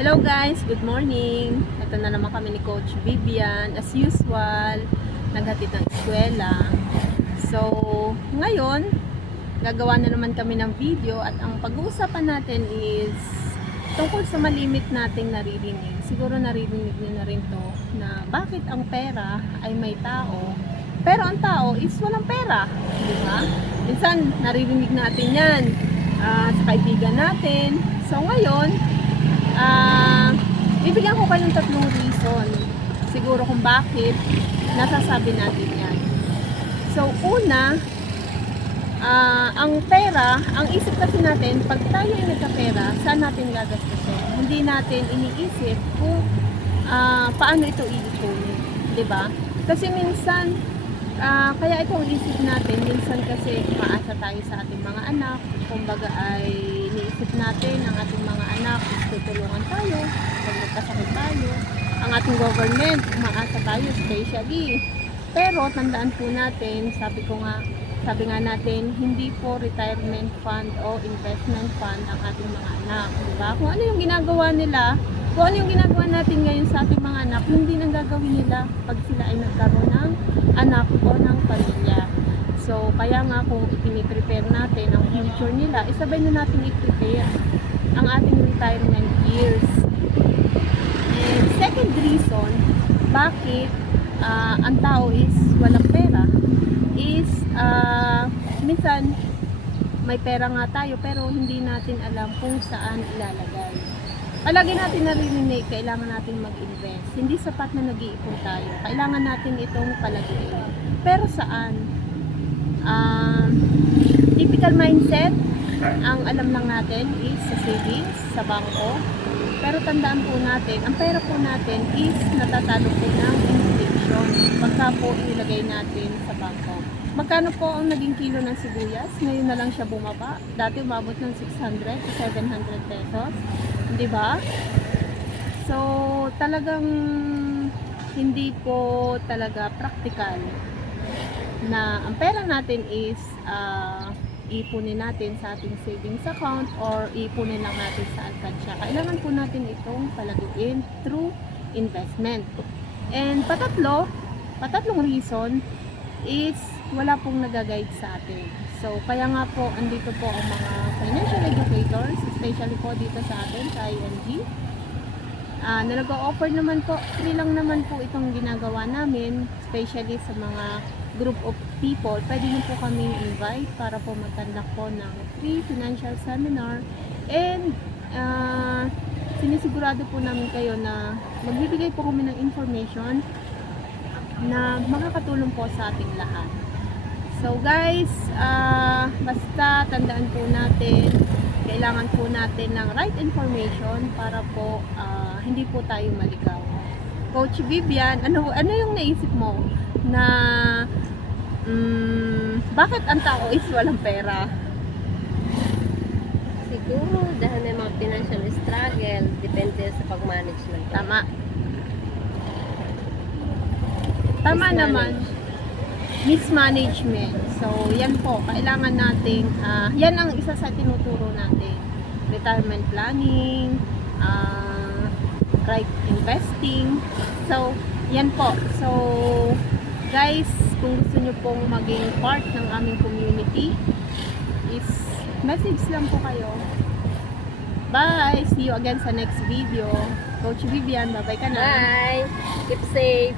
Hello guys, good morning. Ito na naman kami ni Coach Vivian. As usual, naghatid ng eskwela. So, ngayon, gagawa na naman kami ng video at ang pag-uusapan natin is tungkol sa malimit nating naririnig. Siguro naririnig niyo na rin to na bakit ang pera ay may tao, pero ang tao is walang pera. Di ba? Minsan, naririnig natin yan sa kaibigan natin. So, ngayon, bibigyan ko kayo ng 3 reason siguro kung bakit nasasabi natin yan. So una, ang pera, ang isip kasi natin pag tayo ay nagkapera, saan natin gagastusin? Hindi natin iniisip kung paano ito iipunin, di ba? Kasi minsan kaya itong isip natin, minsan kasi maasa tayo sa ating mga anak, kumbaga ay iniisip natin ang ating mga anak, tutulungan tayo, pag nagkasakit tayo, ang ating government, maasa tayo especially. Pero tandaan po natin, sabi nga natin, hindi po retirement fund o investment fund ang ating mga anak, di ba? Kung ano yung ginagawa nila, kung ano yung ginagawa natin ngayon sa ating mga anak, hindi nang gagawin nila pag sila ay nagkaroon ng anak o ng pamilya. So, kaya nga kung ipiniprepare natin ang future nila, isabay na natin i-prepare ang ating retirement years. And second reason, bakit ang tao is walang pera, is minsan may pera nga tayo pero hindi natin alam kung saan ilalagay. Palagi natin naririnig, kailangan natin mag-invest. Hindi sapat na nag-iipon tayo. Kailangan natin itong palagiin. Pero saan? Typical mindset, ang alam lang natin is sa savings, sa bangko. Pero tandaan po natin, ang pera po natin is natatalo po ng inflation pagka po ilagay natin sa bangko. Magkano po ang naging kilo ng sibuyas? Ngayon na lang siya bumaba. Dati umabot ng 600 to 700 pesos. Di ba? So, talagang hindi po talaga practical na ang pera natin is ipunin natin sa ating savings account or ipunin lang natin sa alkansya. Kailangan po natin itong palaguin through investment. And patatlong reason is wala pong nag-guide sa atin. So, kaya nga po, andito po ang mga financial educators, especially po dito sa atin, sa ING, na nag-o-offer naman po, free lang naman po itong ginagawa namin, especially sa mga group of people. Pwede nyo po kaming invite para po mag-conduct po ng free financial seminar. And, sinisigurado po namin kayo na magbibigay po kami ng information na makakatulong po sa ating lahat. So guys, basta tandaan po natin, kailangan po natin ng right information para po hindi po tayo maligaw. Coach Vivian, ano yung naisip mo na bakit ang tao is walang pera? Siguro dahil may mga financial struggle, depende sa pag-manage ng pera. Tama naman. Mismanagement. So, yan po. Kailangan nating, yan ang isa sa tinuturo natin. Retirement planning, right investing. So, yan po. So, guys, kung gusto nyo pong maging part ng aming community, is message lang po kayo. Bye! See you again sa next video. Coach Vivian, bye-bye ka na. Bye! Keep safe!